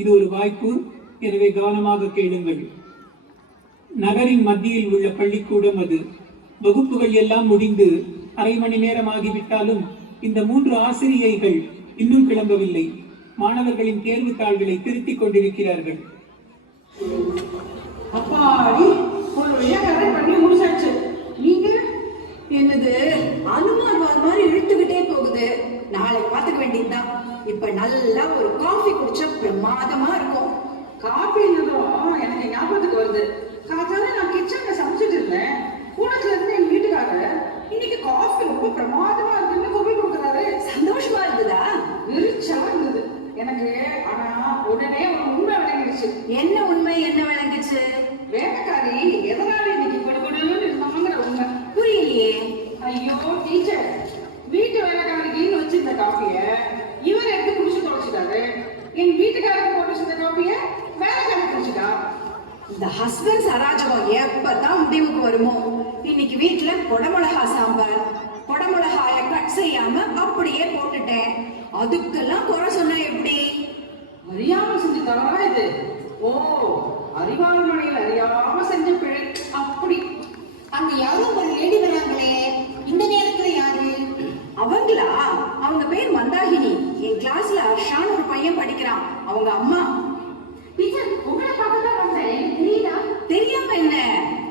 இது ஒரு வாய்ப்பு. எனவே கவனமாக கேளுங்கள். நகரின் மத்தியில் உள்ள பள்ளிக்கூடம் அது. வகுப்புகள் எல்லாம் முடிந்து அரை மணி நேரம் ஆகிவிட்டாலும் இந்த 3 ஆசிரியைகள் இன்னும் கிளம்பவில்லை. மாணவர்களின் தேர்வு தாள்களை திருத்திக் கொண்டிருக்கிறார்கள். அப்பாடி ஒரு வழியா கரெக்ட் பண்ணி முடிச்சாச்சு. நீங்க என்னது அனுமார் மாதிரி இழுத்துக்கிட்டே போகுது. நாளை பார்த்துக்க வேண்டியதுதான். இப்ப நல்லா ஒரு காஃபி குடிச்சா பிரமாதமா இருக்கும். காஃபின்னதும் எனக்கு ஞாபகத்துக்கு வருது. காத்தால நான் கிச்சன்ல சமைச்சிட்டு இருந்தேன். கூடத்துல இருந்து எங்க வீட்டுக்காரர் இன்னைக்கு காஃபி ரொம்ப பிரமாதமா இருக்குன்னு கோபி கொடுக்குறாரு. சந்தோஷமா இருந்ததா? விரிச்சா இருந்தது எனக்கு. ஆனா உடனே ஒரு உண்மை விளங்கிடுச்சு. என்ன உண்மை? என்ன விளங்குச்சு? வேலைக்காரி எதனால இன்னைக்கு கொடுக்கணும்னு இருந்தாங்கிற உண்மை. புரியலையே. ஐயோ டீச்சர், வீட்டு வேலைக்காரிக்குன்னு வச்சிருந்த காஃபிய இவர் எடுத்து குடிச்சு தொலைச்சிட்டாரு. என் வீட்டுக்காரருக்கு போட்டு வச்சிருந்த காஃபிய வேலைக்காரி குடிச்சிட்டா. இந்த ஹஸ்பண்ட்ஸ் அராஜகம் எப்பதான் முடிவுக்கு வருமோ? இன்னைக்கு வீட்டுல கொடமிளகா சாம்பார். கொடமிளகாய கட் செய்யாம அப்படியே போட்டுட்டேன். அதுக்கெல்லாம் குறை சொன்னா எப்படி? அறியாம செஞ்சு தரவா இது? ஓ, அறிவாள் மனையில் அறியாம செஞ்ச பிழை. அப்படி அங்க யாரோ ஒரு லேடி வராங்களே, இந்த நேரத்துல யாரு? அவங்களா? அவங்க பேர் மந்தாகினி. என் கிளாஸ்ல ஹர்ஷான்னு ஒரு பையன் படிக்கிறான். அவங்க அம்மா. டீச்சர், உங்களை பார்க்கதான் வந்தேன். தெரியுதா? தெரியாம என்ன?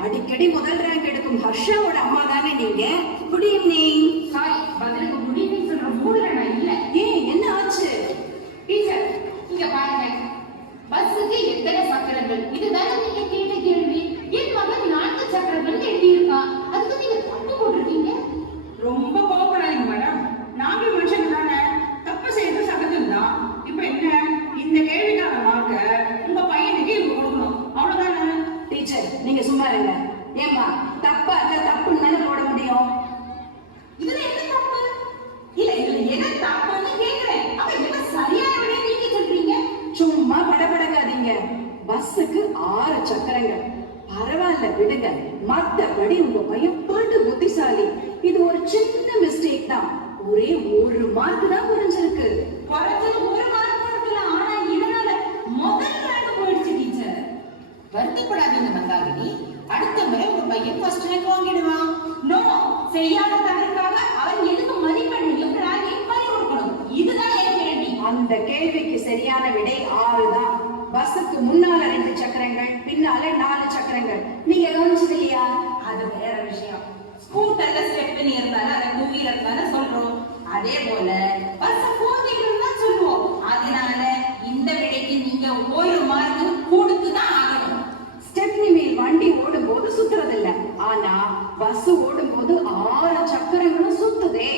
அடிக்கடி முதல் ரேங்க் எடுக்கும் ஹர்ஷாவோட அம்மா தானே நீங்க? Good evening. சாரி, பதிலுக்கு குட் ஈவினிங் சொல்ற மூடுல நான் இல்ல. ஏன், என்ன ஆச்சு? டீச்சர், இங்க பாருங்க. பஸ்ஸுக்கு எத்தனை சக்கரங்கள்? இதுதானே நீங்க கேட்ட கேள்வி. என் மகன் 4 சக்கரங்கள் எழுதியிருக்கான். அதுக்கு நீங்க தப்பு போட்டிருக்கீங்க. ரொம்ப கோபப்படாதீங்க மேடம். நாங்களும் மனுஷங்க தானே. தப்பு செய்யறது சகஜம் தான். இப்ப என்ன, இந்த கேள்விக்கான மார்க்க உங்க பையனுக்கு இவங்க கொடுக்கணும், அவ்வளவுதானே? டீச்சர், நீங்க சும்மா இருங்க. ஏமா, தப்பா தப்புன்னு தானே போட முடியும். இதுல என்ன தப்பு? இல்ல, இதுல என்ன தப்புன்னு கேக்குறேன். அப்ப என்ன சரியான விட நீங்க சொல்றீங்க? சும்மா படபடக்காதீங்க. பஸ்ஸுக்கு 6 சக்கரங்கள். பரவாயில்ல, விடுங்க. மத்தபடி உங்க பையன் பாட்டு புத்திசாலி. இது ஒரு சின்ன மிஸ்டேக் தான். ஒரே 1 மார்க் தான் குறைஞ்சிருக்கு. குறைஞ்சது 1 மார்க் கொடுக்கலாம். ஆனா இதனால முதல் ரேங்க் போயிடுச்சு. டீச்சர், வருத்தப்படாதீங்க மந்தாகினி. அடுத்த முறை உங்க பையன் ஃபர்ஸ்ட் ரேங்க் வாங்கிடுவான். நோ, செய்யாத தவறுக்காக அவன் எதுக்கு மதிப்பெண்ணையும் ரேங்கையும் பறி கொடுக்கணும்? இதுதான் என் கேள்வி. அந்த கேள்விக்கு சரியான விடை 6 தான். பஸ்ஸுக்கு முன்னால 2 சக்கரங்கள், பின்னால 4 சக்கரங்கள். நீங்க கவனிச்சது இல்லையா? அது வேற விஷயம். ஸ்கூட்டர்ல ஸ்டெப்னி இருந்தாலும் அதை 2 வீலர் தானே சொல்றோம். அதே போல பஸ் 4 வீலர் தான் சொல்லுவோம். அதனால இந்த விடைக்கு நீங்க 1 மார்க் கொடுத்து தான் ஆகணும். ஸ்டெப்னி மேல் வண்டி ஓடும் போது சுத்துறது இல்ல. ஆனா பஸ் ஓடும் போது 6 சக்கரங்களும் சுத்துதே.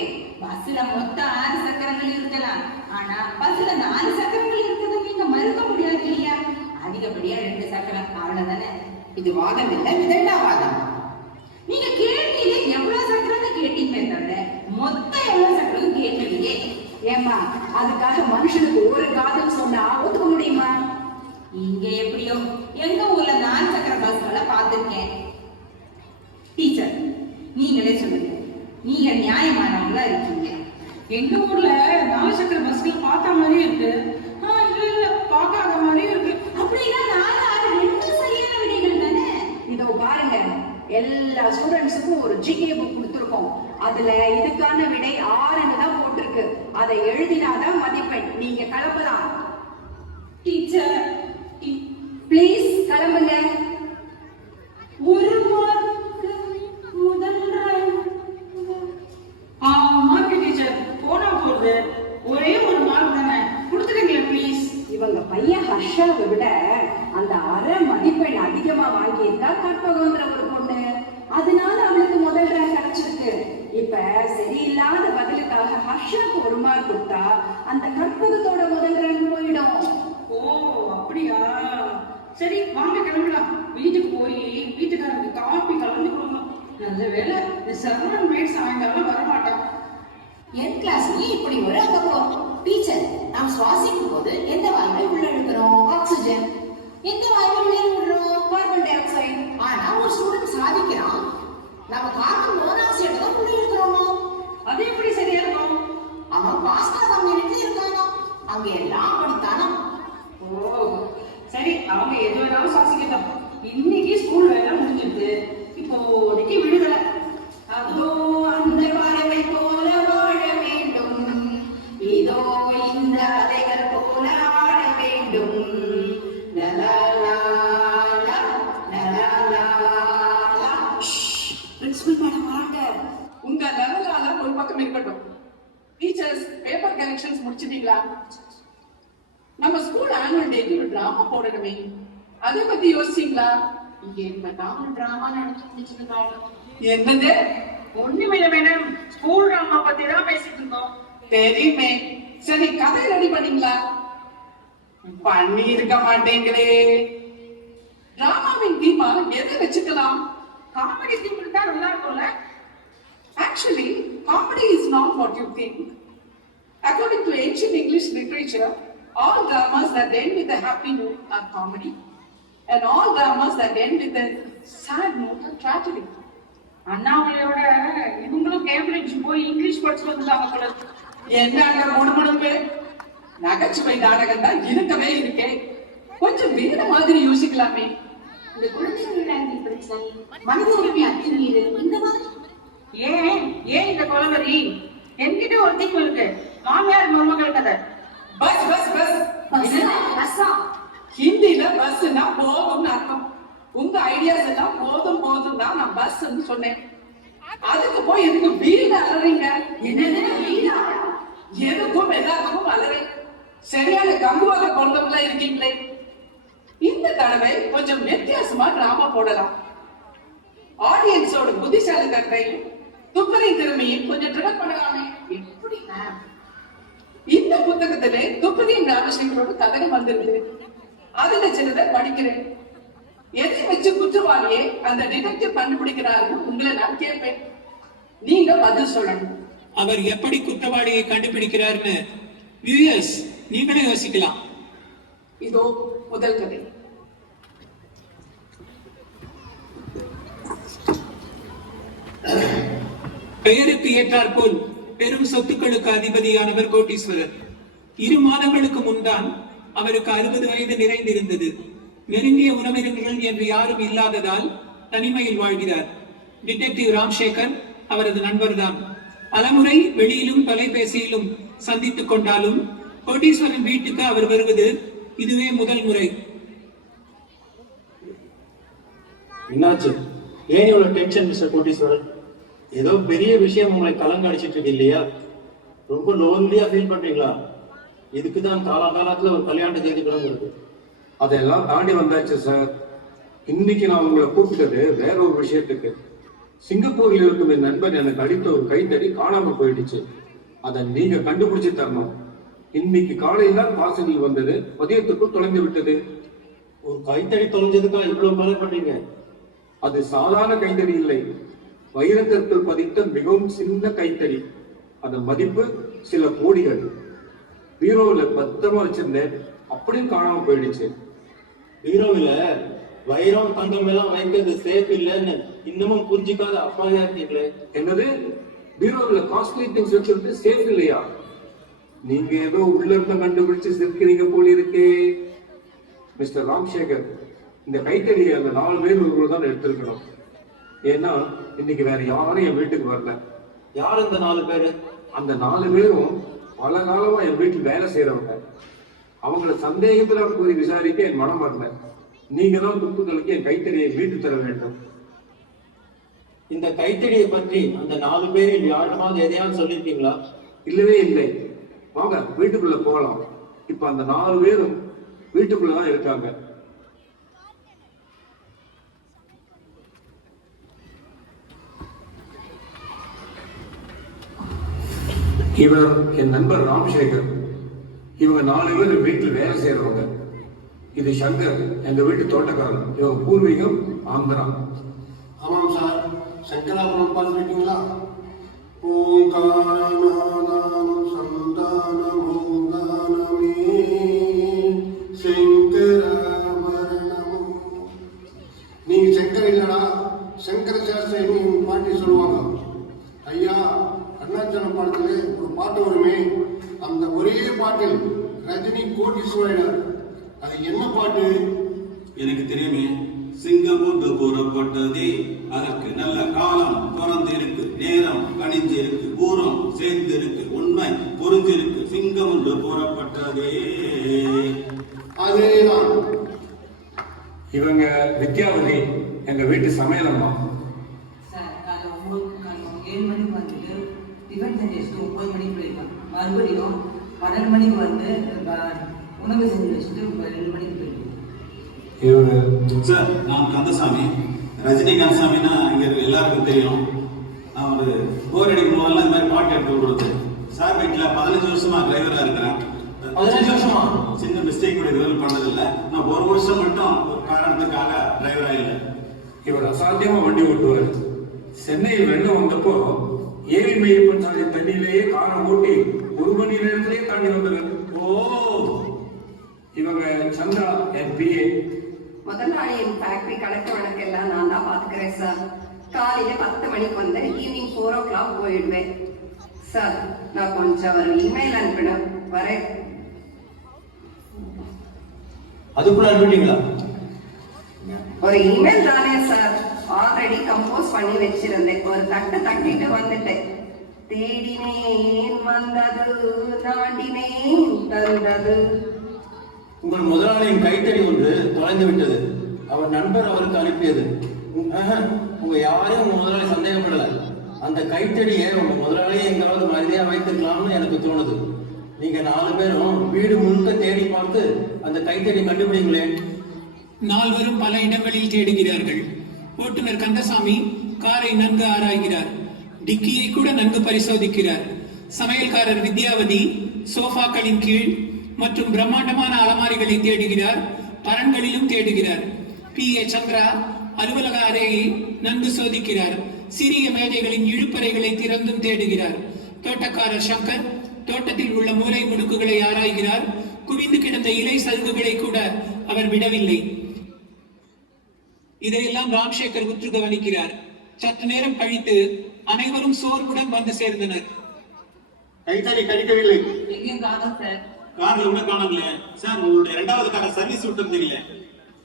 பஸ்ல மொத்தம் 6 சக்கரங்கள் இருக்கலாம். ஆனா பஸ்ல 4 சக்கரங்கள் இருக்கிறது நீங்க மறுக்க முடியாது இல்லையா? அதிகப்படியா 2 சக்கரம், அவ்வளவுதானே. இது வாதம் இல்ல, விதண்டாவாதம். நீங்க கேள்வியில எவ்வளவு சக்கரம்னு கேட்டீங்களே தவிர மொத்தம் எவ்வளவு சக்கரம் கேட்கலையே. ஏமா, அதுக்காக மனுஷனுக்கு ஒரு காதல் சொன்னா ஒத்துக்க முடியுமா? இங்க எப்படியோ எங்க ஊர்ல 4 சக்கர பஸ்களை பார்த்திருக்கேன். டீச்சர், நீங்களே சொல்லுங்க. நீங்க நியாயமானவங்களா இருக்கீங்க. எங்க ஊர்ல 4 சக்கர பஸ்கள் பார்த்த மாதிரியும் இருக்கு, இல்ல பார்க்காத மாதிரியும் இருக்கு. அப்படின்னா 4, 6, 2 சரியான விடைகள் தானே. இதோ பாருங்க, எல்லா ஸ்டூடெண்ட்ஸுக்கும் ஒரு ஜிகே புக் கொடுத்துருக்கோம். அதுல இதுக்கான விடை 6ன்னு தான் போட்டிருக்கு. அதை எழுதினாதான் மதிப்பெண். நீங்க கிளம்பலாம். டீச்சர், ப்ளீஸ் கிளம்புங்க. 1 மார்க் முதல் ரேங்க். மார்க் டீச்சர் போனா போகுது. ஒரே 1 மார்க் தானே, கொடுத்துருங்க ப்ளீஸ். இவங்க பையன் ஹர்ஷாவை விட அந்த அரை மதிப்பெண் அதிகமா வாங்கியிருக்கா கற்பகங்கிற ஒரு பொண்ணு. அதனால அவளுக்கு முதல் ரேங்க் கிடைச்சிருக்கு. இப்ப சரியில்லாத பதிலுக்காக ஹர்ஷாக்கு 1 மார்க் கொடுத்தா அந்த கற்பகத்தோட முதல் ரேங்க் போயிடும். ஓ, அப்படியா? சரி, வாங்க கிளம்பலாம். வீட்டுக்கு போய் வீட்டுக்காரருக்கு காபி கலந்து கொடுக்கணும். நல்ல வேலை இந்த சரவணன் மேட் சாயங்காலம் வரமாட்டான். என் கிளாஸ்லயும் இப்படி ஒரு அகப்போம். டீச்சர், நாம் சுவாசிக்கும் போது எந்த வாயுவை உள்ள இழுக்கிறோம்? ஆக்சிஜன். எந்த வாயுவை வெளியே விடுறோம்? Carbon di oxide. ஆனா ஒரு ஸ்டூடெண்ட் சாதிக்கிறான், நம்ம கார்பன் மோனாக்சைடு தான் உள்ள இழுக்கிறோமோ. அது எப்படி சரியா இருக்கும்? அவன் பாஸ்கா கம்யூனிட்டி இருக்கானோ, அங்க எல்லாம் படித்தானோ. அவங்க எது வேணாலும் சாதிக்கட்டும். இன்னைக்கு ஸ்கூல் வேலை முடிஞ்சிருக்கு. இப்போதைக்கு விடுதலை. அதோ அந்த பறவை போல வாழ வேண்டும், இதோ இந்த அலைகள் போல ஆட வேண்டும். பிரின்சிபல் மேடம் வராங்க. உங்க லெவலால ஒரு பக்கம் இருக்கட்டும். டீச்சர்ஸ் பேப்பர் கரெக்ஷன்ஸ் முடிச்சிட்டீங்களா? நம்ம ஸ்கூல் ஆனுவல் டேக்கு ஒரு டிராமா போடணுமே, அதை பத்தி யோசிச்சீங்களா? இங்க இப்பதான் டிராமா நடந்து முடிச்சிருக்காங்க. என்னது? ஒண்ணுமில்ல மேடம், ஸ்கூல் ட்ராமா பத்தி தான் பேசிட்டு இருந்தோம். தெரியுமே. சரி, கதை ரெடி பண்ணீங்களா? பண்ணி இருக்க மாட்டீங்களே. டிராமாவின் தீமா எதை வச்சுக்கலாம்? காமெடி தீம் தான் நல்லா இருக்கும்ல. Actually, comedy is not what you think. According to ancient English literature, all dramas that end with a happy note are comedy, and all dramas that end with a sad note are tragedy. அண்ணாமலையோட இவங்களும் Cambridge போய் English படிச்சுட்டு வந்துட்டாங்க போல. என்னங்க முடுமுடுப்பு? நகைச்சுவை நாடகம் தான் இருக்கவே இருக்கே. கொஞ்சம் வேற மாதிரி யோசிக்கலாமே. இந்த குழந்தைகளுடைய பிரச்சனை, மனித உரிமை அத்துமீறல், இந்த மாதிரி ஏன் இந்த கொலவரி? என்கிட்ட ஒரு தீம் இருக்கு, மாமியார் மருமகள் கதை. Bus bus bus. பஸ்ஸா? ஹிந்தில பஸ்னா போதும்னு அர்த்தம். உங்க ஐடியாஸ் எல்லாம் போதும் போதும் தான் நான் பஸ்ன்னு சொன்னேன். அதுக்கு போய் எதுக்கு வீடு அலறீங்க? என்னது வீடா? எதுக்கும் எல்லாத்துக்கும் அலறேன். சரியான கங்குவாக பிறந்தவங்களா இருக்கீங்களே. இந்த தடவை கொஞ்சம் வித்தியாசமா டிராமா போடலாம். ஆடியன்ஸோட புத்திசாலித்தனத்தையும் துப்பரை திறமையும் கொஞ்சம் ட்ரிகர் பண்ணலாமே. எப்படி மேம்? இந்த புத்தகத்திலே துப்பரியும் ராமசேகரோட கதை வந்திருக்கு. அதுல சிலதை படிக்கிறேன். எதை வச்சு குற்றவாளியே அந்த டிடெக்டிவ் கண்டுபிடிக்கிறாருன்னு உங்களை நான் கேட்பேன். நீங்க பதில் சொல்லணும். அவர் எப்படி குற்றவாளியை கண்டுபிடிக்கிறார்னு வியூயர்ஸ் நீங்களே யோசிக்கலாம். இதோ முதல் கதை. பெயருக்கு ஏற்றாற்போல் பெரும் சொத்துக்களுக்கு அதிபதியானவர் கோட்டீஸ்வரர். 2 மாதங்களுக்கு முன்தான் அவருக்கு 60 வயது நிறைந்திருந்தது. நெருங்கிய உறவினர்கள் என்று யாரும் இல்லாததால் தனிமையில் வாழ்கிறார். டிடெக்டிவ் ராம்சேகர் அவரது நண்பர்தான். பலமுறை வெளியிலும் தொலைபேசியிலும் சந்தித்துக் கொண்டாலும் கோட்டீஸ்வரன் வீட்டுக்கு அவர் வருவது இதுவே முதல் முறை. என்னாச்சு? ஏன் இவ்வளவு டென்ஷன் மிஸ்டர் கோட்டீஸ்வரன்? ஏதோ பெரிய விஷயம் உங்களை கலங்க அடிச்சிட்டு இருக்கு இல்லையா? ரொம்ப லோன்லியா ஃபீல் பண்றீங்களா? இதுக்குதான் காலகாலத்துல ஒரு கல்யாண தேதி கிளம்புறது. அதெல்லாம் தாண்டி வந்தாச்சு சார். இன்னைக்கு நான் உங்களை கூப்பிட்டது வேற ஒரு விஷயத்துக்கு. சிங்கப்பூரில் இருக்கும் என் நண்பன் எனக்கு அடித்த ஒரு கைத்தறி காணாம போயிடுச்சு. அதை நீங்க கண்டுபிடிச்சு தரணும். இன்னைக்கு காலையில வாசலில் வந்தது, மதியத்துக்குள் தொலைந்து விட்டது. ஒரு கைத்தறி தொலைஞ்சதுக்கா இவ்வளவு கவலை பண்றீங்க? அது சாதாரண கைத்தறி இல்லை, வைரக்கற்கள் பதித்த மிகவும் சின்ன கைத்தறி. அதன் மதிப்பு சில கோடிகள். பீரோவில் பத்திரமா வச்சிருந்தேன், அப்படியும் காணாம போயிடுச்சு. பீரோவில வைரம் தங்கம் எல்லாம் வைக்கிறது சேஃப் இல்லைன்னு இன்னமும் புரிஞ்சிக்காத அப்பாயா இருக்கீங்களே. என்னது? பீரோவில் காஸ்ட்லி திங்ஸ் வச்சிருந்து சேஃப் இல்லையா? நீங்க ஏதோ உள்ள இருந்த கண்டுபிடிச்சு சிரிக்கிறீங்க போல இருக்கே. மிஸ்டர் ராம்சேகர், இந்த கைத்தறியை அந்த 4 பேர் ஒருவர் தான் எடுத்திருக்கணும். ஏன்னா இன்னைக்கு வேற யாரும் என் வீட்டுக்கு வரல. யார் இந்த 4 பேரு? அந்த 4 பேரும் பல காலமா என் வீட்டில் வேலை செய்யறவங்க. அவங்கள சந்தேகத்துல கூறி விசாரிக்க என் மனம் வரல. நீங்க தான் துப்புகளுக்கு என் கைத்தறியை மீட்டு தர வேண்டும். இந்த கைத்தறியை பற்றி அந்த 4 பேரில் யாருமாவது எதையாவது சொல்லியிருக்கீங்களா? இல்லவே இல்லை. வாங்க வீட்டுக்குள்ள போகலாம். இப்ப அந்த 4 பேரும் வீட்டுக்குள்ளதான் இருக்காங்க. இவர் என் நண்பர் ராம்சேகர். இவங்க 4 பேர் வீட்டில் வேலை செய்யறவங்க. இது சங்கர், எங்க வீட்டு தோட்டக்காரன். இவங்க பூர்வீகம் ஆந்திரா. ஆமாம் சார், சங்கராபுரம் பார்த்துருக்கீங்களா? ஓங்காரநாதம் சந்தானமோங்கானமே சங்கராபரணம். நீங்க சங்கர் இல்லடா, சங்கர சாஸ்திரி பாட்டி சொல்லுவாங்க. ஐயா, அருணாச்சலம் பாடத்துல ஒரு பாட்டு வருமே, அந்த ஒரே பாட்டில் ரஜினி கோட்டீஸ்வரர். அது என்ன பாட்டு? எனக்கு தெரியுமே. சிங்கம் ஒன்று கூறப்பட்டதே, அதற்கு நல்ல காலம் பிறந்து இருக்கு, நேரம் கணிஞ்சு இருக்கு, பூரம் சேர்ந்து இருக்கு, உண்மை புரிஞ்சிருக்கு. சிங்கம் ஒன்று கூறப்பட்டதே. அதேதான். இவங்க வித்யாவதி, எங்க வீட்டு சமையலம்மா. சார் காலை 7 மணிக்கு வந்துட்டு டிஃபன் செஞ்சு வச்சுட்டு 9 மணிக்கு போயிருக்காங்க. மறுபடியும் 12 மணிக்கு வந்து உணவு செஞ்சு வச்சுட்டு 2 மணிக்கு போயிருக்காங்க. இவரு சார், நான் கந்தசாமி. ரஜினிகாந்த் சாமின்னா இங்க எல்லாருக்கும் தெரியும். நான் ஒரு போர் அடிக்கும் போதெல்லாம் இந்த மாதிரி பாட்டு எடுத்து விடுறது. சார் வீட்டில் 15 வருஷமா டிரைவரா இருக்கிறேன். 15 வருஷமா? சின்ன மிஸ்டேக் கூட இதுவரை பண்ணதில்லை. நான் ஒரு வருஷம் மட்டும் ஒரு காரணத்துக்காக டிரைவரா இல்லை. இவர் அசாத்தியமா வண்டி ஓட்டுவார். சென்னையில் வெள்ளம் வந்தப்போ ஏரி மையப்பன் சாலை தண்ணியிலேயே காரை ஓட்டி 1 மணி நேரத்திலேயே தாண்டி வந்தார். ஓ, இவங்க சந்திரா, என் பிஏ. முதலாளியின் ஃபேக்டரி கணக்கு வழக்கெல்லாம் நான் தான் பாத்துக்கிறேன் சார். காலையில 10 மணிக்கு வந்து ஈவினிங் 4 o'clock போயிடுவேன் சார். நான் கொஞ்சம் ஒரு இமெயில் அனுப்பினேன், வரேன். அதுக்குள்ள அனுப்பிட்டீங்களா? ஒரு இமெயில் தானே சார், ஆல்ரெடி கம்போஸ் பண்ணி வச்சிருந்தேன். ஒரு தட்டிட்டு வந்துட்டேன். தேடினேன் வந்தது, தாண்டினேன் தந்தது. உங்கள் முதலாளியின் கைத்தடி ஒன்று தொலைந்து விட்டது. அவர் நண்பர் அவருக்கு அனுப்பியது. உங்க யாரையும் உங்க முதலாளி சந்தேகப்படல. அந்த கைத்தடியை உங்க முதலாளியை எங்காவது மரியாதையா வைத்திருக்கலாம்னு எனக்கு தோணுது. நீங்க 4 பேரும் வீடு முழுக்க தேடி பார்த்து அந்த கைத்தடி கண்டுபிடிங்களேன். 4 பேரும் பல இடங்களில் தேடுகிறார்கள். ஓட்டுநர் கந்தசாமி காரை நன்கு ஆராய்கிறார். டிக்கியை கூட நன்கு பரிசோதிக்கிறார். சமையல்காரர் வித்யாவதி சோஃபாக்களின் கீழ் மற்றும் பிரம்மாண்டமான அலமாரிகளை தேடுகிறார். பரன்களிலும் தேடுகிறார். PA சந்திரா அலுவலக அறையை நன்கு சோதிக்கிறார். சிறிய மேஜைகளின் இழுப்பறைகளை திறந்தும் தேடுகிறார். தோட்டக்காரர் சங்கர் தோட்டத்தில் உள்ள மூலை முடுக்குகளை ஆராய்கிறார். குவிந்து கிடந்த இலை சருகுகளை கூட அவர் விடவில்லை. இதையெல்லாம் ராம்சேகர் உற்று கவனிக்கிறார். சற்று நேரம் கழித்து அனைவரும் சோர்வுடன் வந்து சேர்ந்தனர். கைத்தடி கிடைக்கவில்லை. எங்கேயும் காணோம் சார். கார்ல கூட காணலையே சார். உங்களுடைய 2வது காரை சர்வீஸ் விட்டுருந்தீங்களே.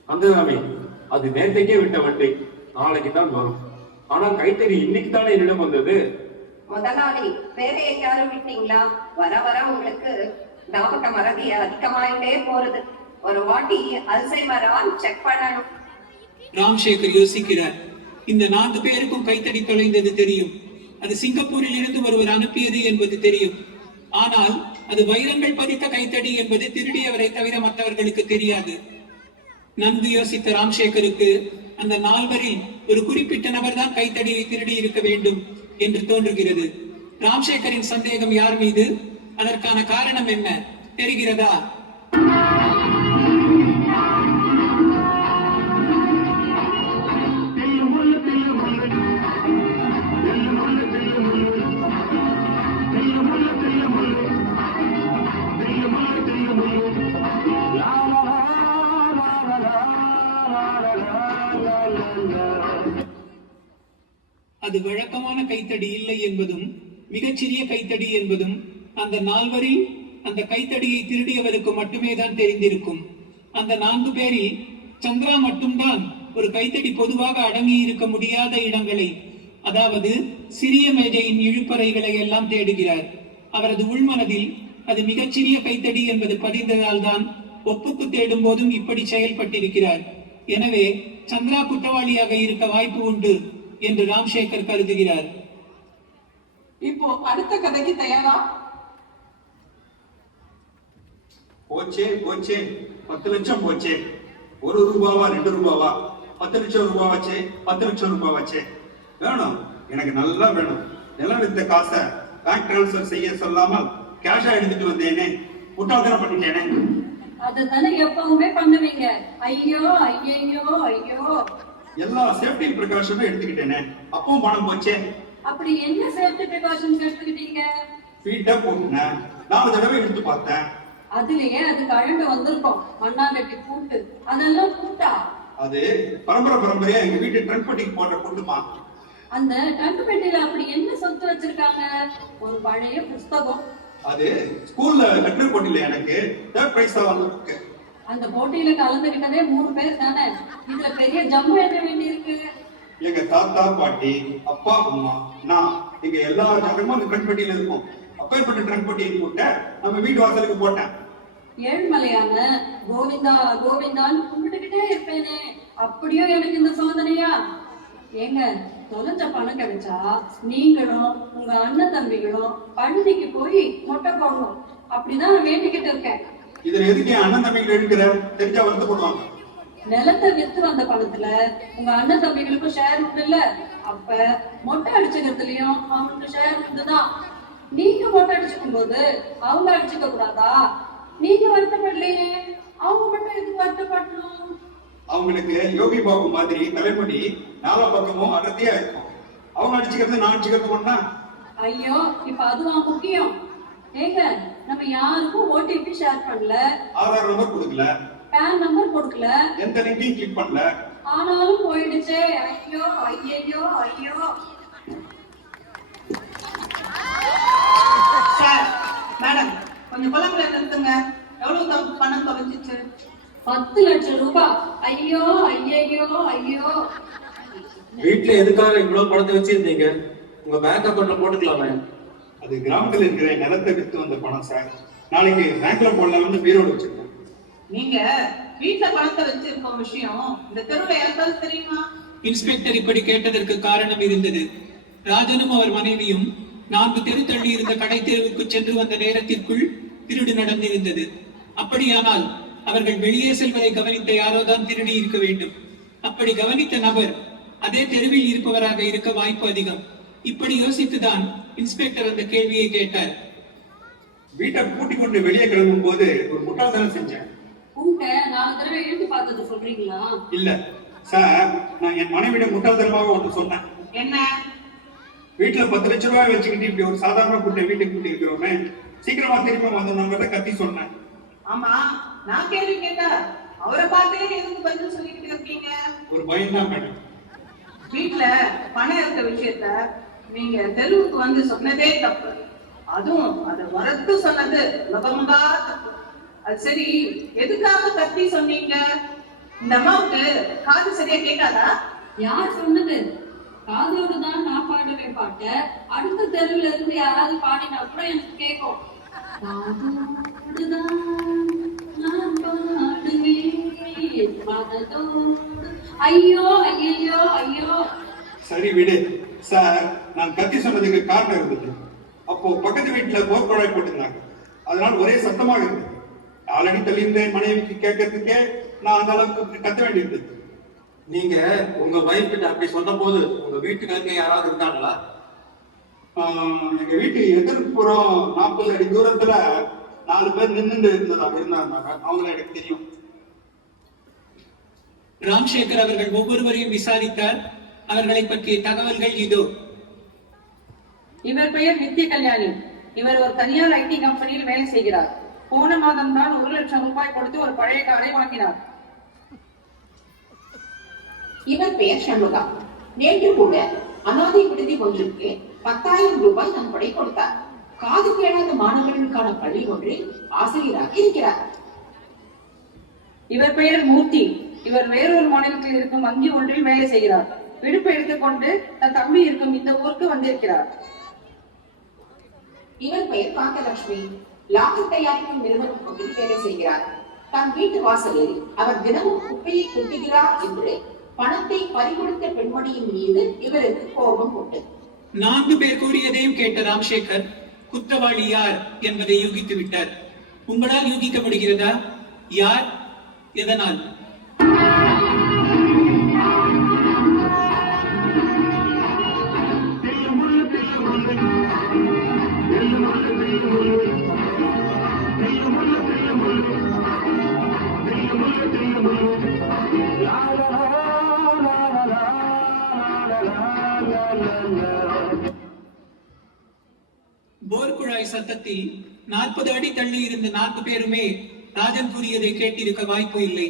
அந்ததாமே, அது நேற்றைக்கே விட்ட வண்டி, நாளைக்கு தான் வரும். ஆனா கைத்தறி இன்னைக்கு தானே என்னிடம் வந்தது. முதலாளி வேற எங்கேயாரும் விட்டீங்களா? வர வர உங்களுக்கு ஞாபக மறதி அதிகமாயிட்டே போறது. ஒரு வாட்டி அல்சைமரால் செக் பண்ணணும். ராம்சேகர் யோசிக்கிறார். இந்த 4 பேருக்கும் கைத்தடி தொலைந்தது தெரியும். அது சிங்கப்பூரில் இருந்து ஒருவர் அனுப்பியது என்பது தெரியும். ஆனால் அது வைரங்கள் பதித்த கைத்தடி என்பது திருடியவரை தவிர மற்றவர்களுக்கு தெரியாது. நன்கு யோசித்த ராம்சேகருக்கு அந்த 4 பேரில் ஒரு குறிப்பிட்ட நபர் தான் கைத்தடியை திருடி இருக்க வேண்டும் என்று தோன்றுகிறது. ராம்சேகரின் சந்தேகம் யார் மீது? அதற்கான காரணம் என்ன தெரிகிறதா? அது வழக்கமான கைத்தடி இல்லை என்பதும் மிகச்சிறிய கைத்தடி என்பதும் அந்த 4 பேரில் அந்த கைத்தடியை திருடியவருக்கு மட்டுமே தான் தெரிந்திருக்கும். அந்த 4 பேரில் சந்திரா மட்டும்தான் ஒரு கைத்தடி பொதுவாக அடங்கி இருக்க முடியாத இடங்களை, அதாவது சிறிய மேஜையின் இழுப்பறைகளை எல்லாம் தேடுகிறார். அவரது உள்மனதில் அது மிகச்சிறிய கைத்தடி என்பது பதிந்ததால் தான் ஒப்புக்கு தேடும் போதும் இப்படி செயல்பட்டிருக்கிறார். எனவே சந்திரா குற்றவாளியாக இருக்க வாய்ப்பு உண்டு என்று ராம்சேகர் கருதுகிறார். இப்போ அடுத்த கதைக்கு தயாரா? போச்சே 10 லட்சம் போச்சே. 1 ரூபாவா 2 ரூபாவா? 10 லட்சம் ரூபாவாச்சே. 10 லட்சம் ரூபாவாச்சே. வேணும், எனக்கு நல்லா வேணும். நிலம் வித்த காசை பேங்க் டிரான்ஸ்பர் செய்ய சொல்லாமல் கேஷா எடுத்துட்டு வந்தேனே, முட்டாள்தனம் பண்ணிட்டேனே. அதுதானே எப்பவுமே பண்ணுவீங்க. ஐயோ ஐயோ ஐயோ. எல்லா சேஃப்டி பிரிகாஷனும் எடுத்துக்கிட்டேனே, அப்பவும் பணம் போச்சே. அப்படி என்ன சேஃப்டி பிரிகாஷன்ஸ் எடுத்துக்கிட்டீங்க? ஃபீட்டா போட்டுனேன். 4 தடவை எடுத்து பார்த்தேன். அதுலயே அது கழண்டு வந்திருக்கும். மண்ணாங்கட்டி பூட்டு அதெல்லாம் பூட்டா? அது பரம்பரையா எங்க வீட்டு ட்ரங்க் பெட்டிக்கு போட்ட கூட்டுமா. அந்த ட்ரங்க் பெட்டியில அப்படி என்ன சொத்து வச்சிருக்காங்க? ஒரு பழைய புஸ்தகம். அது ஸ்கூல்ல லெட்டர் போட்டில எனக்கு 3rd பிரைஸா வந்திருக்கு. அந்த போட்டியில கலந்துகிட்டதே 3 பேர் தானே, இதுல பெரிய ஜம்பு ஏற்ற வேண்டி இருக்கு. எங்க தாத்தா பாட்டி அப்பா அம்மா நான் எங்க எல்லா சக்கரமும் அந்த ட்ரக் பெட்டியில இருக்கும். அப்பேற்பட்ட ட்ரக் பெட்டியை போட்ட நம்ம வீட்டு வாசலுக்கு போட்டேன். ஏழ்மலையான கோவிந்தா கோவிந்தான்னு கும்பிட்டுக்கிட்டே இருப்பேனே, அப்படியும் எனக்கு இந்த சோதனையா? ஏங்க, தொலைஞ்ச பணம் கிடைச்சா நீங்களும் உங்க அண்ணன் தம்பிகளும் பண்டிகைக்கு போய் மொட்டை போடணும், அப்படிதான் நான் வேண்டிக்கிட்டு இருக்கேன். இதுல எதுக்கு என் அண்ணன் தம்பிகள் எடுக்கிற? தெரிஞ்சா வருத்தப்படுவாங்க. நிலத்தை வித்து வந்த பணத்துல உங்க அண்ணன் தம்பிகளுக்கும் ஷேர் உண்டு இல்ல, அப்ப மொட்டை அடிச்சுக்கிறதுலயும் அவனுக்கு ஷேர் உண்டுதான். நீங்க மொட்டை அடிச்சுக்கும் போது அவங்க அடிச்சுக்க கூடாதா? நீங்க வருத்தப்படலையே, அவங்க மட்டும் எதுக்கு வருத்தப்படணும்? அவங்களுக்கு யோகி பாபு மாதிரி தலைமுடி 4 பக்கமும் அடர்த்தியா இருக்கும். அவங்க அடிச்சுக்கிறது நான் அடிச்சுக்கிறது ஒண்ணா? ஐயோ, இப்ப அதுவா முக்கியம்? ஏங்க, நம்ம யாருக்கும் ஓடிபி ஷேர் பண்ணல, ஆதார் நம்பர் கொடுக்கல, பேன் நம்பர் கொடுக்கல, எந்த லிங்கையும் கிளிக் பண்ணல, ஆனாலும் போயிடுச்சே. ஐயோ ஐயோ ஐயோ. சார், மேடம், கொஞ்சம் குழம்புல நிறுத்துங்க. எவ்வளவு பணம் தொலைஞ்சிச்சு? 10 லட்சம் ரூபாய். ஐயோ ஐயோ ஐயோ. வீட்டுல எதுக்காக இவ்வளவு பணத்தை வச்சிருந்தீங்க? உங்க பேங்க் அக்கௌண்ட்ல போட்டுக்கலாமே. அது கிராமத்துல இருக்கிற நிலத்தை வித்து வந்த பணம் சார். நாளைக்கு பேங்க்ல போடலாம்னு பீரோடு வச்சிருக்கேன். நீங்க வீட்டுல பணத்தை வச்சிருக்க விஷயம் இந்த தெருவுல யாருக்காவது தெரியுமா? இன்ஸ்பெக்டர் இப்படி கேட்டதற்கு காரணம் இருந்தது. ராஜனும் அவர் மனைவியும் 4 தெரு தள்ளி இருந்த கடை தெருவுக்கு சென்று வந்த நேரத்திற்குள் திருடு நடந்திருந்தது. அப்படியானால் அவர்கள் வெளியே செல்வதை கவனித்த யாரோதான் திருடி இருக்க வேண்டும். அப்படி கவனித்த நபர் அதே தெருவில் இருப்பவராக இருக்க வாய்ப்பு அதிகம். இப்படி யோசித்துதான் இன்ஸ்பெக்டர் அந்த கேள்வியை கேட்டார். வீட்டை பூட்டி கொண்டு வெளியே கிளம்பும் போது ஒரு முட்டாள்தனம் செஞ்சேன். உங்க 4 தடவை எழுதி பார்த்தது சொல்றீங்களா? இல்ல சார், நான் என் மனைவிட முட்டாள்தனமாக ஒன்று சொன்னேன். என்ன? வீட்டுல 10 லட்சம் ரூபாய் வச்சுக்கிட்டு இப்படி ஒரு சாதாரண கூட்ட வீட்டுக்கு கூட்டி இருக்கிறோமே, சீக்கிரமா திரும்ப வந்து நம்ம கத்தி சொன்னேன். ஆமா, நான் கேள்வி கேட்டா அவரை பார்த்தே எதுக்கு பதில் சொல்லிக்கிட்டு இருக்கீங்க? ஒரு பயம் தான் மேடம். வீட்டுல பணம் இருக்க விஷயத்த நீங்க தெருவுக்கு வந்து சொன்னதே தப்பு. அதுவும் அதை மறந்து சொன்னது லபங்கா தப்பு. அது சரி, எதுக்காக கத்தி சொன்னீங்க? இந்த அம்மாவுக்கு காது சரியா கேட்காதா? யார் சொன்னது? காதோடு தான் நான் பாடுவேன் பாட்ட, அடுத்த தெருவுல இருந்து யாராவது பாடினா கூட எனக்கு கேட்கும். காதோடுதான் நான் பாடுவேன் மனதோடு. ஐயோ ஐயோ ஐயோ. சரி விடு சார், நான் கத்தி சொன்னதுக்கு காரணம் இருந்தது. அப்போ பக்கத்து வீட்டுல போர் குழாய் போட்டிருந்தாங்க, அதனால ஒரே சத்தமாக இருந்தது. 4 அடி தள்ளி இருந்த மனைவிக்கு கேட்கறதுக்கே நான் அந்த அளவுக்கு கத்த வேண்டியிருந்தது. நீங்க உங்க வைஃப் கிட்ட அப்படி சொன்ன போது உங்க வீட்டுக்கு யாராவது இருந்தாங்களா? எங்க வீட்டு எதிர்ப்புறம் 40 அடி தூரத்துல 4 பேர் நின்று இருந்தாங்க. அவங்கள எனக்கு தெரியும். ராம்சேகர் அவர்கள் ஒவ்வொருவரையும் விசாரித்தார். அவர்களை பற்றிய தகவல்கள் இதோ. இவர் பெயர் நித்ய கல்யாணி. இவர் ஒரு தனியார் ஐடி கம்பெனியில் வேலை செய்கிறார். போன மாதம் தான் 1 லட்சம் ரூபாய் கொடுத்து ஒரு பழைய காரை வாங்கினார். இவர் பெயர் சண்முகா. நேற்று கூட அனாதை விடுதி ஒன்றுக்கு 10,000 ரூபாய் நன்கொடை கொடுத்தார். காது கேளாத மாணவர்களுக்கான பள்ளி ஒன்றில் ஆசிரியராக இருக்கிறார். இவர் பெயர் மூர்த்தி. இவர் வேறொரு மாநிலத்தில் இருக்கும் வங்கி ஒன்றில் வேலை செய்கிறார். விடுப்பு எடுத்துக்கொண்டு தன் தம்பி இருக்கும் இந்த ஊருக்கு வந்திருக்கிறார். இவர் பெயர் காந்தலட்சுமி. லாக்கர் தயாரிக்கும் நிறுவனம் ஒன்றில் வேலை செய்கிறார். தன் வீட்டு வாசலில் அவர் தினமும் குப்பையை கொட்டுகிறார் என்று பணத்தை பறிகொடுத்த பெண்மணியின் மீது இவருக்கு கோபம் உண்டு. 4 பேர் கூறியதையும் கேட்ட ராம்சேகர் குற்றவாளி யார் என்பதை யூகித்து விட்டார். உங்களால் யூகிக்கப்படுகிறதா? யார்? எதனால்? போர்குழாய் சத்தத்தில் 40 அடி தள்ளி இருந்த 4 பேருமே ராஜன் கூறியதை கேட்டிருக்க வாய்ப்பு இல்லை.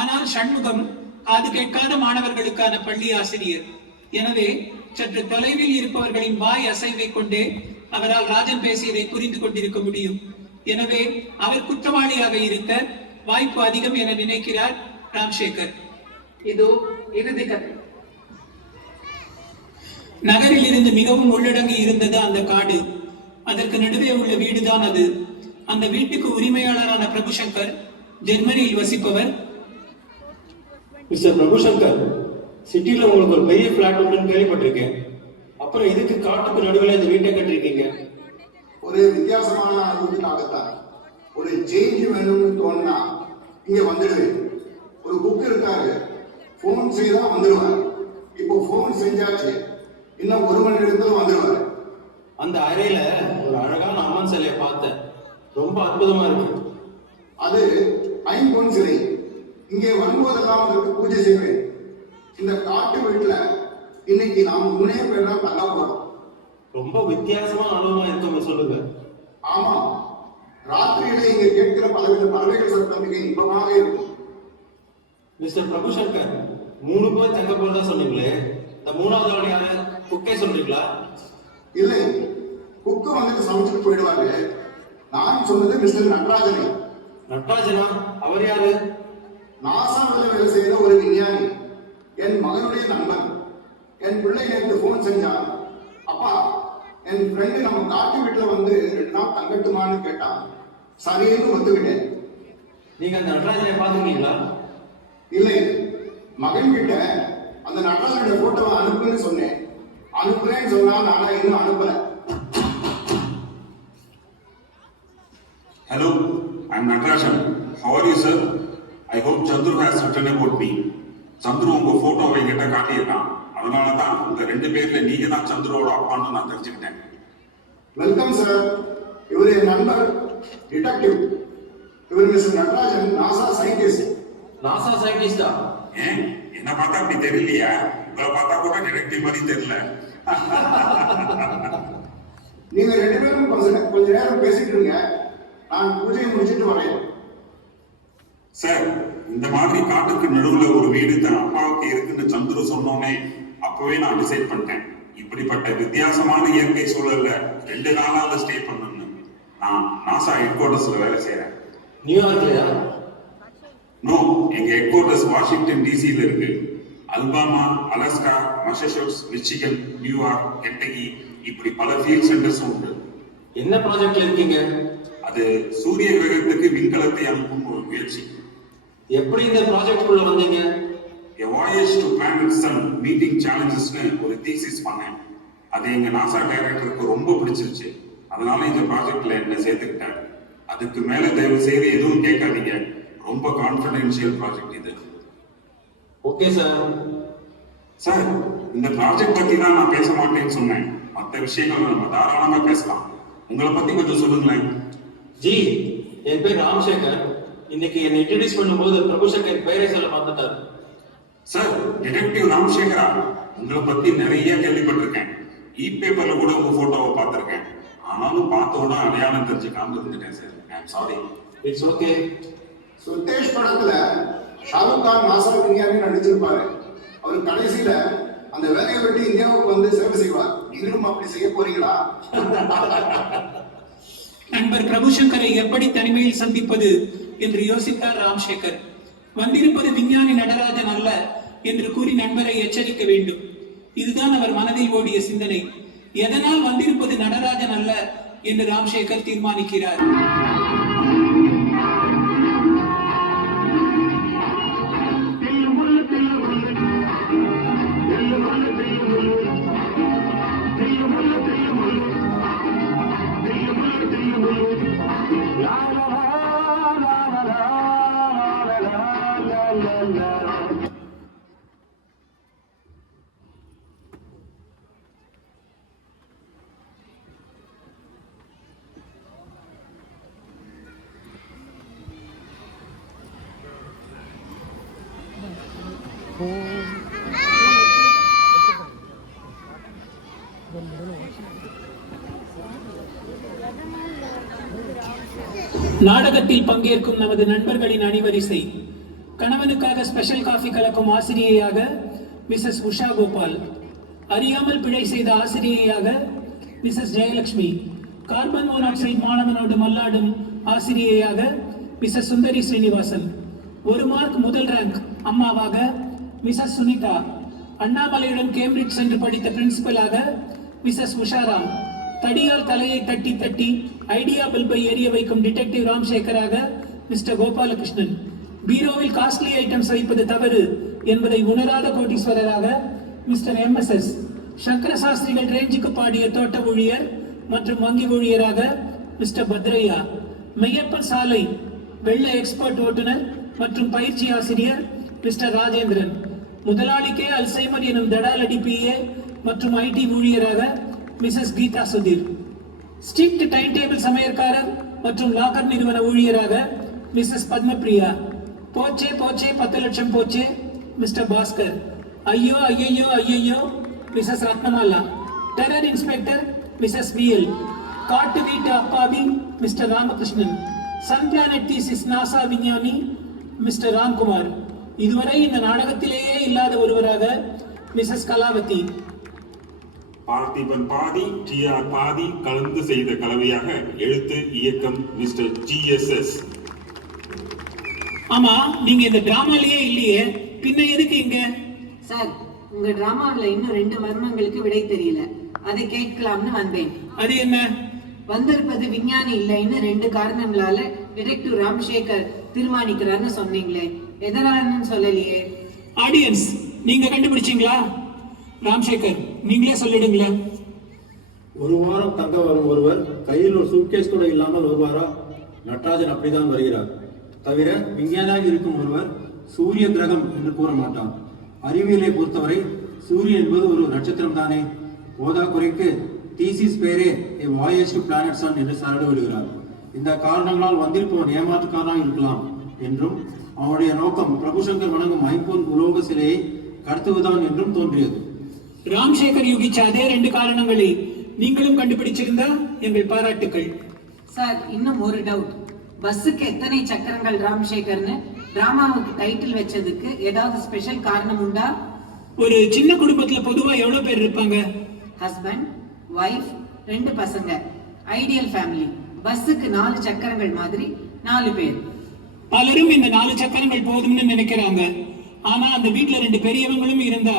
ஆனால் சண்முகம் காது கேட்காத மாணவர்களுக்கான பள்ளி ஆசிரியர். எனவே சற்று தொலைவில் இருப்பவர்களின் வாய் அசைவை கொண்டே அவரால் ராஜன் பேசியதை புரிந்து கொண்டிருக்க முடியும். எனவே அவர் குற்றவாளியாக இருக்க வாய்ப்பு அதிகம் என நினைக்கிறார் ராம்சேகர். இது இறுதி கதை. நகரில் இருந்து மிகவும் உள்ளடங்கி இருந்தது அந்த காடு. அதற்கு நடுவே உள்ள வீடுதான் அது. அந்த வீட்டுக்கு உரிமையாளரான பிரபுசங்கர் ஜெர்மனியில் வசிப்பவர். மிஸ்டர் பிரபுசங்கர், சிட்டில உங்களுக்கு ஒரு பெரிய பிளாட் உண்டுன்னு கேள்விப்பட்டிருக்கேன். அப்புறம் எதுக்கு காட்டுக்கு நடுவில் இந்த வீட்டை கட்டிருக்கீங்க? ஒரு வித்தியாசமான அனுபவத்துக்காகத்தான். ஒரு சேஞ்ச் வேணும்னு தோணுனா இங்க வந்துடுவேன். ஒரு புக் இருக்காரு, போன் செய்தா வந்துடுவார். இப்போ போன் செஞ்சாச்சு, இன்னும் 1 மணி நேரத்துல வந்துடுவார். அந்த அறையில ஒரு அழகான அம்மன் சிலையை பார்த்தேன், ரொம்ப அற்புதமா இருக்கு. அது ஐம்பொன் சிலை. இங்கே வரும்போதெல்லாம் அதற்கு பூஜை செய்வேன். இந்த காட்டு வீட்டுல இன்னைக்கு நாம் 3 பேர் தான் தங்க போறோம். ரொம்ப வித்தியாசமான அனுபவமா இருக்கவங்க சொல்லுங்க. ஆமா, ராத்திரியில இங்க கேட்கிற பலவித பறவைகள் சத்தம் மிக இன்பமாக இருக்கும். மிஸ்டர் பிரபுசங்கர், 3 பேர் தங்க போறதா சொன்னீங்களே, இந்த 3வது ஆள் யாரு? குக்கே சொல்றீங்களா? இல்லை, குக்கு வந்துட்டு சமைச்சிட்டு போயிடுவாரு. நான் சொன்னது மிஸ்டர் நடராஜனை. நடராஜனா? அவர் யாரு? நாசாவில் வேலை செய்யற ஒரு விஞ்ஞானி, என் மகனுடைய நண்பன். என் பிள்ளை நேற்று போன் செஞ்சான். அப்பா, என் ஃப்ரெண்டு நம்ம காட்டு வீட்டுல வந்து 2 நாள் தங்கட்டுமான்னு கேட்டான். சரின்னு ஒத்துக்கிட்டேன். நீங்க அந்த நடராஜனை பாத்துருக்கீங்களா? இல்லை, மகன் கிட்ட அந்த நடராஜனுடைய போட்டோவை அனுப்புன்னு சொன்னேன். அனுப்புறேன்னு சொன்னா, நானா இன்னும் அனுப்பல. Hello, I'm Natarajan. How are you, sir? I hope Chandru has written about me. Chandru உங்க போட்டோவை என்கிட்ட காட்டியிருக்கான். அதனால தான் உங்க 2 பேர்ல நீங்க தான் சந்துருவோட அப்பான்னு நான் தெரிஞ்சுக்கிட்டேன். Welcome sir. இவர் என் நண்பர் டிடெக்டிவ். இவர் mister Natarajan, NASA scientist. NASA சயின்டிஸ்டா? ஏன் என்ன பார்த்தா அப்படி தெரியலையா? உங்களை பார்த்தா கூட டிடெக்டிவ் மாதிரி தெரியல. நீங்க 2 பேரும் கொஞ்ச நேரம் பேசிட்டு இருங்க, நான் பூஜையை முடிச்சிட்டு வரேன். சார், இந்த மாதிரி காட்டுக்கு நடுவுல ஒரு வீடு தன் அப்பாவுக்கு இருக்குன்னு சந்துரு சொன்னோன்னே அப்பவே நான் டிசைட் பண்ணிட்டேன். இப்படிப்பட்ட வித்தியாசமான இயற்கை சூழல்ல 2 நாளாவது ஸ்டே பண்ணணும்னு. நான் நாசா ஹெட் குவார்டர்ஸ்ல வேலை செய்யறேன். நியூயார்க்லயா? நோ, எங்க ஹெட் குவார்டர்ஸ் வாஷிங்டன் டிசில இருக்கு. Alabama, Alaska, மசசூட்ஸ், Michigan, New York, Kentucky, இப்படி பல ஃபீல்ட் சென்டர்ஸ் உண்டு. என்ன ப்ராஜெக்ட்ல இருக்கீங்க? அது சூரிய கிரகத்துக்கு விண்கலத்தை அனுப்பும் ஒரு முயற்சி. எப்படி இந்த ப்ராஜெக்ட் குள்ள வந்தீங்க? A voyage to planet sun meeting challengesனு ஒரு தீசிஸ் பண்ணேன். அது எங்க நாசா டைரக்டருக்கு ரொம்ப பிடிச்சிருச்சு. அதனால இந்த ப்ராஜெக்ட்ல என்ன சேர்த்துக்கிட்டாரு. அதுக்கு மேல தயவு செய்து எதுவும் கேட்காதீங்க. ரொம்ப கான்ஃபிடென்ஷியல் ப்ராஜெக்ட் இது. Okay sir. சார், இந்த ப்ராஜெக்ட் பத்தி தான் நான் பேச மாட்டேன்னு சொன்னேன். மற்ற விஷயங்கள் நம்ம தாராளமா பேசலாம். உங்களை பத்தி கொஞ்சம் சொல்லுங்களேன். ஜி, என் பேர் ராம்சேகர். இன்னைக்கு என்னை இன்ட்ரடியூஸ் பண்ணும்போது பிரபுசங்கர் பேரை சொல்ல மறந்துட்டார். Sir, detective ராம்சேகரா? உங்களை பத்தி நிறைய கேள்விப்பட்டிருக்கேன். பேப்பர்ல கூட உங்க போட்டோவை பார்த்திருக்கேன். ஆனாலும் பார்த்தோன்னா அடையாளம் தெரிஞ்சுக்காம இருந்துட்டேன் sir. I'm sorry. It's okay. Swades படத்துல ஷாருக் கான் நாசா விஞ்ஞானி நடிச்சிருப்பாரு. அவர் கடைசியில அந்த வேலையை விட்டு இந்தியாவுக்கு வந்து சேவை செய்வார். நீங்களும் அப்படி செய்ய போறீங்களா? நண்பர் பிரபுசங்கரை எப்படி தனிமையில் சந்திப்பது என்று யோசித்தார் ராம்சேகர். வந்திருப்பது விஞ்ஞானி நடராஜன் அல்ல என்று கூறி நண்பரை எச்சரிக்க வேண்டும். இதுதான் அவர் மனதில் ஓடிய சிந்தனை. எதனால் வந்திருப்பது நடராஜன் அல்ல என்று ராம்சேகர் தீர்மானிக்கிறார். நாடகத்தில் பங்கேற்கும் நமது நண்பர்களின் அணிவரிசை. கணவனுக்காக ஸ்பெஷல் காஃபி கலக்கும் ஆசிரியையாக மிஸ்ஸஸ் உஷா கோபால், அறியாமல் பிழை செய்த ஆசிரியையாக மிஸ்ஸஸ் ஜெயலட்சுமி, கார்பன் மோனாக்சைடு மாணவனோடு மல்லாடும் ஆசிரியையாக மிஸ்ஸஸ் சுந்தரி ஸ்ரீனிவாசன். 1 மார்க் முதல் ரேங்க் அம்மாவாக மிஸ்ஸஸ் சுனிதா. அண்ணாமலையுடன் கேம்பிரிட்ஜ் சென்று படித்த பிரின்சிபலாக மிஸ்ஸஸ் உஷாராம். தடியால் தலையை தட்டி தட்டி ஐடியா பல்பை எரிய வைக்கும் டிடெக்டிவ் ராம்சேகராக மிஸ்டர் கோபாலகிருஷ்ணன். பீரோவில் காஸ்ட்லி ஐட்டம்ஸ் வைப்பது தவறு என்பதை உணராத கோட்டீஸ்வரராக மிஸ்டர் MSS. சங்கர சாஸ்திரிகள் ரேஞ்சுக்கு பாடிய தோட்ட ஊழியர் மற்றும் வங்கி ஊழியராக மிஸ்டர் பத்ரையா. மெய்யப்பன் சாலை வெள்ள எக்ஸ்பர்ட் ஓட்டுநர் மற்றும் பயிற்சி ஆசிரியர் மிஸ்டர் ராஜேந்திரன். முதலாளிக்கே அல்சைமர் எனும் தடாலடி PA மற்றும் IT ஊழியராக Mrs Geetha Sudheer. Strict time table சமையற்காரர் மற்றும் லாக்கர் நிறுவன ஊழியராக மிஸ்ஸஸ் பத்மபிரியா. போச்சே போச்சே 10 லட்சம் போச்சே மிஸ்டர் பாஸ்கர். ஐயோ ஐயையோ ஐயையோ Mrs Ratnamala. Terror inspector Mrs VL. காட்டு வீட்டு அப்பாவி Mr Ramakrishnan. Sun planet thesis NASA விஞ்ஞானி மிஸ்டர் ராம்குமார். இதுவரை இந்த நாடகத்திலேயே இல்லாத ஒருவராக மிஸ்ஸஸ் கலாவதி. பார்த்திபன் பாதி TR பாதி கலந்து செய்த கலவையாக எழுத்து இயக்கம் மிஸ்டர் GSS. ஆமா, நீங்க இந்த டிராமாலேயே இல்லையே, பின்ன எதுக்கு இங்க? சார், உங்க டிராமாவில் இன்னும் 2 மர்மங்களுக்கு விடை தெரியல, அதை கேட்கலாம்னு வந்தேன். அது என்ன? வந்திருப்பது விஞ்ஞானி இல்லைன்னு 2 காரணங்களால டிடெக்டிவ் ராம்சேகர் தீர்மானிக்கிறார்னு சொன்னீங்களே, எதனாலன்னு சொல்லலையே. ஆடியன்ஸ், நீங்க கண்டுபிடிச்சீங்களா? ராம்சேகர், நீங்களே சொல்லிடுங்களேன். 1 வாரம் தங்க வரும் ஒருவர் கையில் ஒரு சூட்கேஸ் கூட இல்லாமல் வருவாரா? நடராஜன் அப்படிதான் வருகிறார். தவிர விஞ்ஞானியாக இருக்கும் ஒருவர் சூரிய கிரகம் என்று கூற மாட்டான். அறிவியலை பொறுத்தவரை சூரியன் என்பது ஒரு நட்சத்திரம் தானே. போதா குறைக்கு தீசிஸ் பேரே a voyage to planet sun என்று சரடு விடுகிறார். இந்த காரணங்களால் வந்திருப்பவன் ஏமாற்றுக்காரனாக இருக்கலாம் என்றும் அவனுடைய நோக்கம் பிரபுசங்கர் வணங்கும் 5 உலோக சிலையை கடத்துவதுதான் என்றும் தோன்றியது. ராம்சேகர் யூகிச்ச அதே 2 காரணங்களை நீங்களும் கண்டுபிடிச்சிருந்தா எங்கள் பாராட்டுக்கள். சார், இன்னும் ஒரு டவுட். பஸ்ஸுக்கு எத்தனை சக்கரங்கள் ராம்சேகர்னு டிராமாவுக்கு டைட்டில் வச்சதுக்கு ஏதாவது ஸ்பெஷல் காரணம் உண்டா? ஒரு சின்ன குடும்பத்துல பொதுவா எவ்வளவு பேர் இருப்பாங்க? ஹஸ்பண்ட், வைஃப், 2 பசங்க. Ideal family. பஸ்ஸுக்கு 4 சக்கரங்கள் மாதிரி 4 பேர். பலரும் இந்த 4 சக்கரங்கள் போதும்னு நினைக்கிறாங்க. ஆனா அந்த வீட்டுல 2 பெரியவங்களும் இருந்தா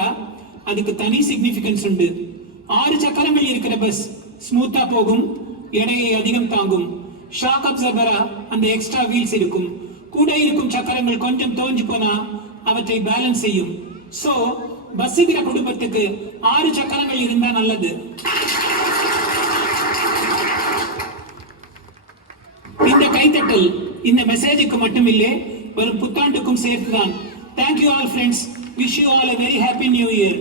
அதுக்கு தனி சிக்னிபிகன்ஸ் உண்டு. 6 சக்கரங்கள் இருக்கிற பஸ் ஸ்மூத்தா போகும், எடையை அதிகம் தாங்கும். ஷாக் அப்சர்வரா அந்த எக்ஸ்ட்ரா வீல்ஸ் இருக்கும். கூட இருக்கும் சக்கரங்கள் கொஞ்சம் தோஞ்சு போனா அவற்றை பேலன்ஸ் செய்யும். சோ பஸ்ஸுகிற குடும்பத்துக்கு 6 சக்கரங்கள் இருந்தா நல்லது. இந்த கைத்தட்டல் இந்த மெசேஜுக்கு மட்டும் இல்லை, வரும் புத்தாண்டுக்கும் சேர்த்துதான். Thank you all friends. Wish you all a very happy new year.